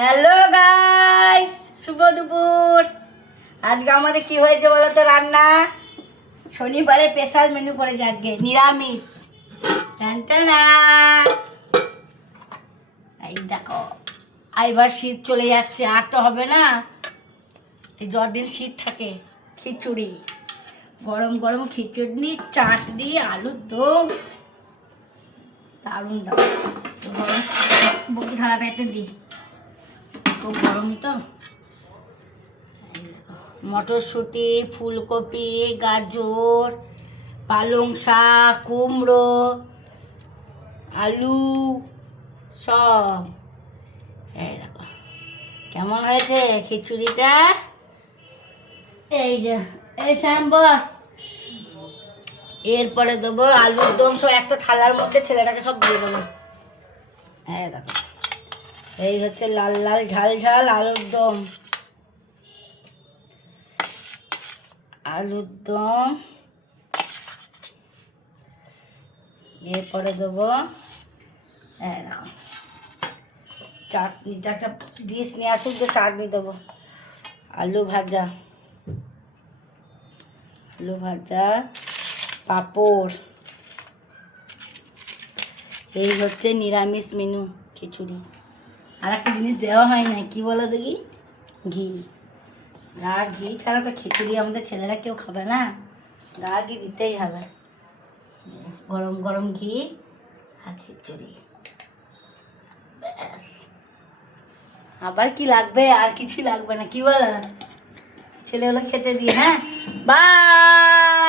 Hello guys, শুভ দুপুর। আজকে আমাদের কি হয়েছে বলো তো? রান্না শনিবারে স্পেশাল মেনু করেছে, আজকে নিরামিষ। টানটানা, এই দেখো, এবার শীত চলে যাচ্ছে, আর তো হবে না। এই যতদিন শীত থাকে, খিচুড়ি, গরম গরম খিচুড়ি, চাটনি, আলুর দম, দারুণ দারুণ। গরম বুকি থালাটাতে দিই, খুব গরম তো। মটরশুঁটি, ফুলকপি, গাজর, পালং শাক, কুমড়ো, আলু, সব। এই দেখো কেমন হয়েছে খিচুড়িটা। এই যে, এই শ্যাম বস। এরপরে দেবো আলুর দম, সব একটা থালার মধ্যে ছেলেটাকে সব দিয়ে দেবো। হ্যাঁ দেখো, এই হচ্ছে লাল লাল ঝাল ঝাল আলুর দম। আলুর দম, এরপরে দেবো দেখো চাটনি। একটা ডিশ নিয়ে আসুক, যে চাটনি দেবো। আলু ভাজা, আলু ভাজা, পাঁপড়। এই হচ্ছে নিরামিষ মেনু, খিচুড়ি। আর একটা জিনিস দেওয়া হয় না, কি বলো দেখি? ঘি। গা ঘি ছাড়া তো খিচুড়ি আমাদের ছেলেরা কেউ খাবে না, গা ঘি দিতেই হবে। গরম গরম ঘি আর খিচুড়ি, ব্যাস। আবার কি লাগবে? আর কিছুই লাগবে না, কি বলো? ছেলেগুলো খেতে দিই। হ্যাঁ, বাই।